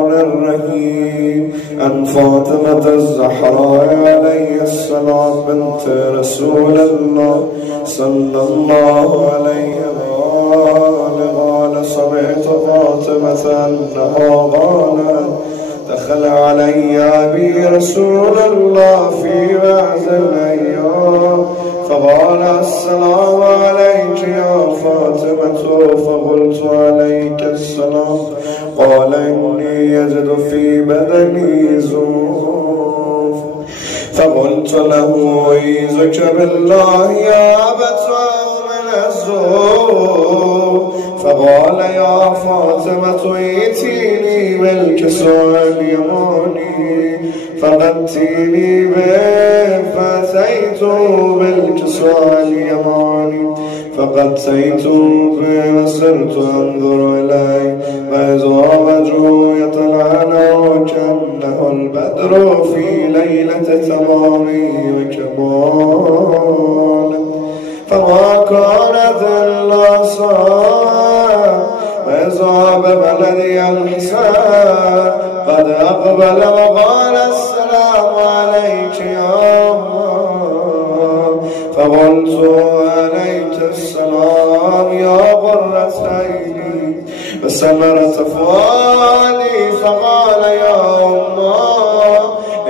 الرحيم عن فاطمة الزهراء عليه السلام بنت رسول الله صلى الله عليه وآله قال سمعت فاطمة أنها قالت دخل علي أبي رسول الله في بعض الأيام فقال السلام عليك يا فاطمة فقلت عليك السلام قال إني يجد في بدني زوف فقلت له أعيذك بالله يا أبت من الزوف فقال يا فاطمة ائتيني بالكسوة اليماني فغطيني به فأتيته بالكسوة اليماني فغطيته به وصرت أنظر إليه فإذا وجهه يتلألأ كأنه البدر في ليلة تمامه وكماله فما كانت إلا ساعة وإذا ببلدي الحسان قد أقبل وقال السلام عليك يا أمه فقلت عليك السلام يا قرة عيني وسمرة فؤادي فقال يا أمه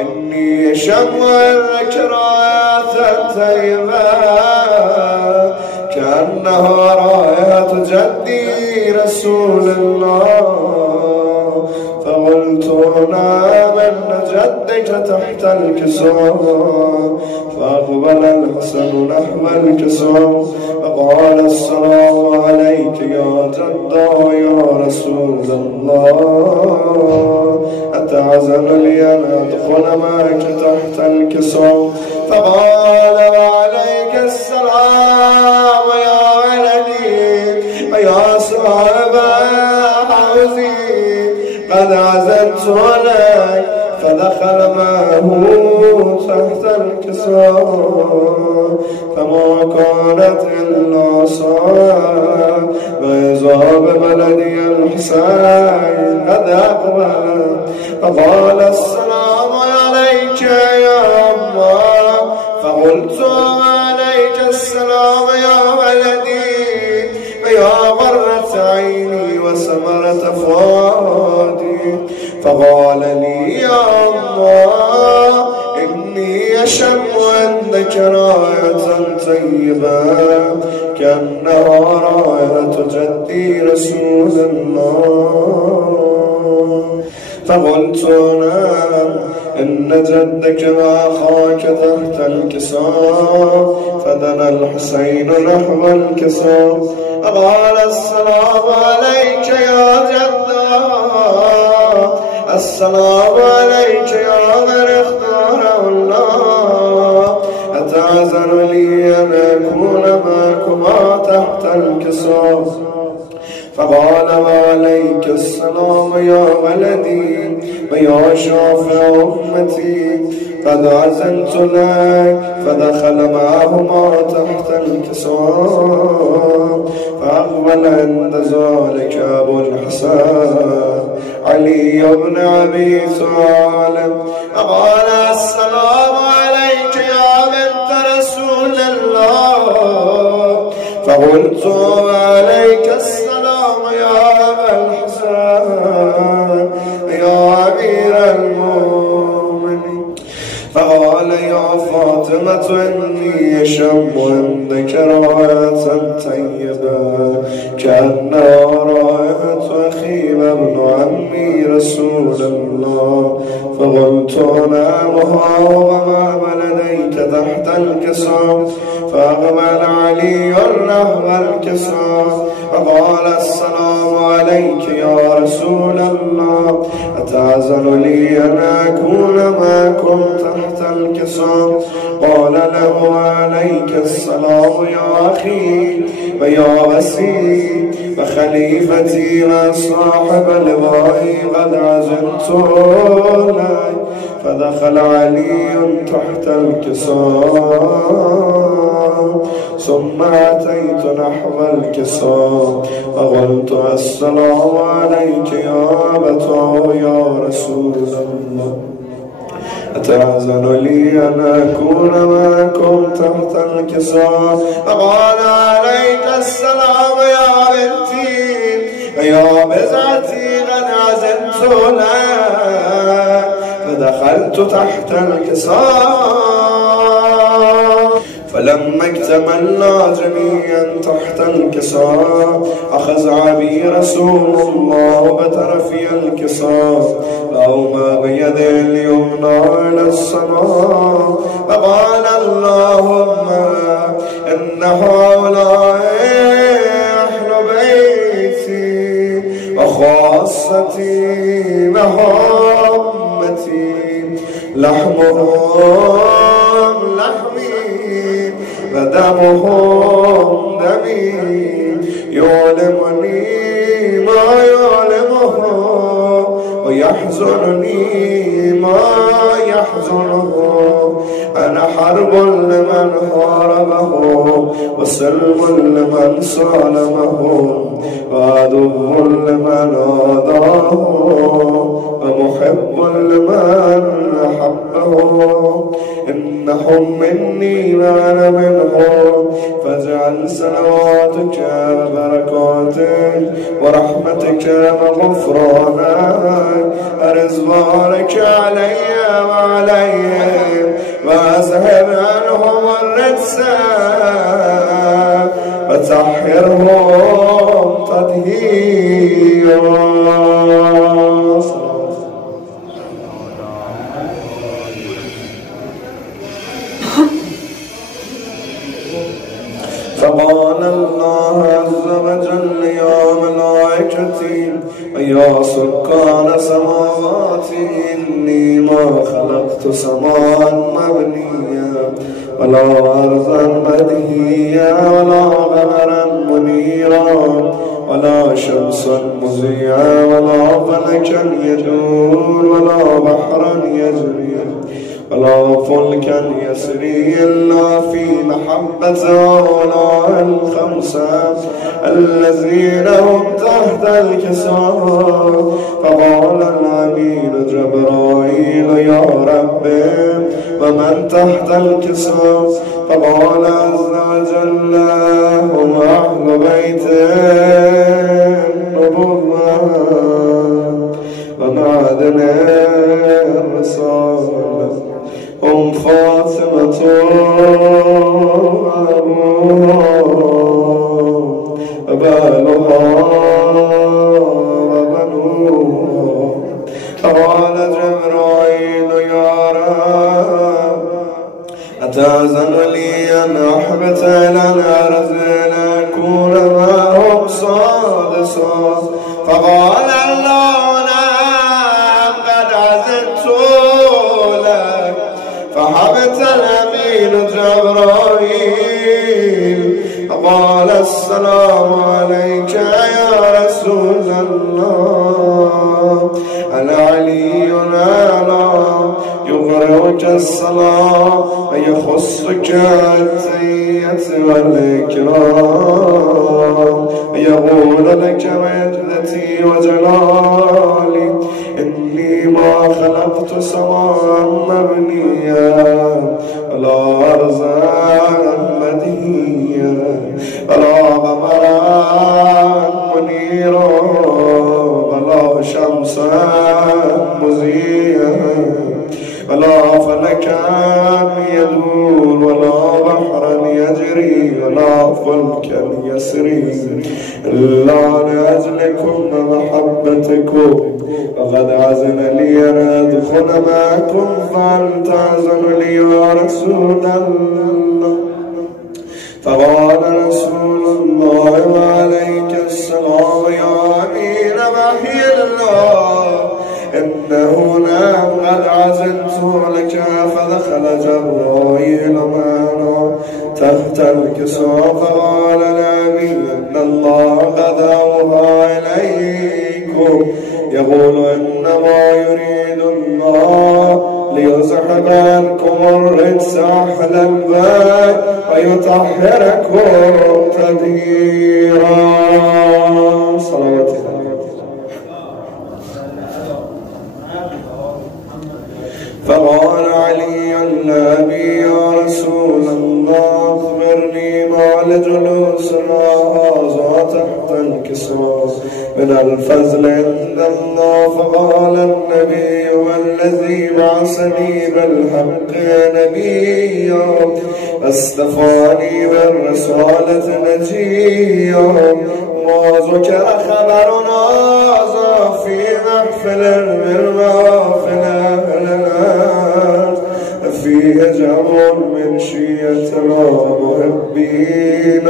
إني أشم إنك رائحة طيبة كأنها رائحة جدي رسول الله فقلت نعم إن جدك تحت الكسوة فأقبل الحسن نحو الكسوة فقال السلام عليك يا جدة يا رسول الله أتعزم لي أن أدخل معك تحت الكسوة فقال وعليك السلام يا ولدي ويا صاحب حوزي قد عزمت لك فدخل معه تحت الكسوة فما كانت إلا ساعة وإذا ببلدي الحسين قد أقبل فقال السلام عليك يا أمه فقلت عليك السلام يا ولدي ويا غرة عيني وسمرة فؤادي فقال لي يا الله إني أشم عندك راية طيبة كأنها راية جدي رسول الله فقلت نعم إن جدك وأخاك تحت الكساء فدنا الحسين نحو الكساء قال السلام عليك يا جدة السلام عليك يا من اختاره الله أتعذر لي أن أكون معكما تحت الكساء فقال وعليك السلام يا ولدي ويا شافع أمتي قد عزمت لك فدخل معهما تحت الكسوة فأقبل عند ذلك أبو الحسن علي بن أبي طالب فقال السلام عليك يا بنت رسول الله فقلت وعليك السلام يا أبا الحسن يا أمير المؤمنين فقال يا فاطمة إني أشم عندك رائحة طيبة كأنها رائحة أخي وابن عمي رسول الله فقلت نعمها وما بلديك تحت الكساء فأقبل علي نحو الكساء فقال السلام عليك يا رسول الله أتعزل لي أن أكون معكم تحت الكساء قال له عليك السلام يا أخي ويا وسيم وخليفتي وصاحب لوائي قد عزمت لك فدخل علي تحت الكساء ثم أتيت نحو الكساء فقلت السلام عليك يا أبتاه يا رسول الله أتأذن لي أن أكون معكم تحت الكساء؟ فقال عليك السلام يا بنتي يا بزعتي قد عزمت لك. فدخلت تحت الكساء فلما اكتملنا جميعا تحت الكساء أخذ عبي رسول الله بطرفي الكساء فأومى بيده اليمنى إلى السماء فقال اللهم إن هؤلاء أهل بيتي وخاصتي وهمتي لحمهم لحمي ودمهم دمي يعلمني ما يعلمه ويحزنني ما يحزنه. أنا حرب لمن حاربه وسلم لمن سالمه وعدو لمن عاداه ومحب لمن أحبه. إنهم مني وأنا منهم فاجعل صلواتك وبركاتك ورحمتك وغفرانك ورضوانك علي وعليهم وأذهب عنهم الرجس وطهرهم تطهيرا. فقال الله عز وجل يا ملائكتي ويا سكان سماواتي إني ما خلقت سماء مبنيا ولا أرضا مدهيا ولا قمرا منيرا ولا شمسا مضيئا ولا فلكا يدور ولا بحرا يجري ولا فلكا يسري إلا في محبة هؤلاء الخمسة الذين هم تحت الكساء. فقال الأمين جبرائيل يا رب ومن تحت الكساء؟ فقال عز وجل هم أهل بيت النبوة ومعدن الرسالة هم فاطمة وأبوها وبالها وبنوها. فقال جبرائيل يا رب أتأذن لي أن أحبط إلى الأرض لأكون معهم سادسا؟ فقال الله نعم قد عزمت لك. فحبط الأمين جبرائيل فقال السلام عليك يا رسول الله. أنا علي أعلى يغرقك الصلاة ويخصك التحية والإكرام ويقول لك وعزتي وجلالي إني ما خلقت سماء مبنيا ولا أرضا مدهيا ولا قمرا منيرا ولا شمسا مضيئا ولا فلكا يدور ولا بحرا يجري ولا فلكا يسري إلا لأجلكم ومحبتكم. وقد عزم لي أن أدخل معكم فهل تعزم لي يا رسول الله؟ فقال رسول الله وعليك السلام يا أمين وحي الله إنه نعم قد عزمت لك. فدخل جبرائيل معنا تحت الكساء فقال الأمين إن الله قد أوحى إليكم يقول إنما يريد الله ليذهب عنكم الرجس أهل البيت ويطهركم تطهيرا. صلوات الله. فقال علي النبي يا رسول الله أخبرني ما لجلوس ما هذا تحت الكسوة من الفضل عند الله. فقال النبي والذي بعثني بالحق نبيا اصطفاني بالرسالة نجيا. وذكر خبرنا هذا في محفل من محافل أهل الأرض فيه جمع من شيعتنا محبين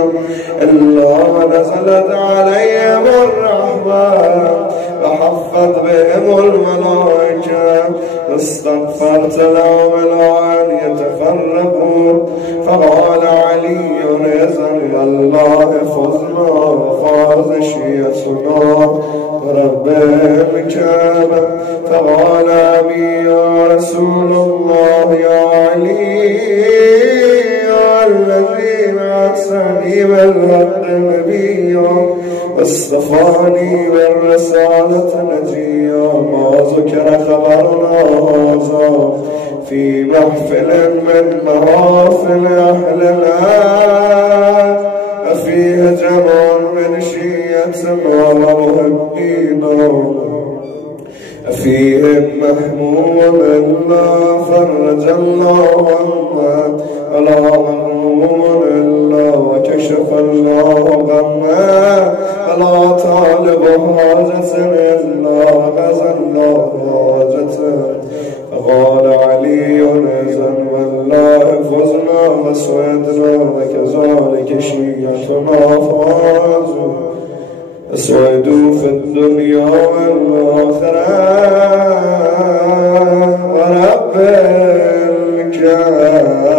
إلا نزلت عليهم الرحمة وحفت بهم الملائكة واستغفرت لهم الآن يتفرقون. فقال علي إذن الله فزنا فاز شيعتنا ربهم الكعبة. فقال أبي يا رسول الله يا علي الذي بعثني بالحق نبيا واصطفاني بالرسالة نجيا ما ذكر خبرنا هذا في محفل من محافل أهل الأرض فيه جمع من شيعتنا ومحبينا فيهم محموم الله فرج الله عنه ولا مغموم الله وكشف الله غمه ولا طالب حاجة إلا غزا الله حاجته. فقال علي إذن والله فزنا وسعدنا وكذلك شيعتنا فازوا اسعدوا في الدنيا والآخرة ورب الكعبة.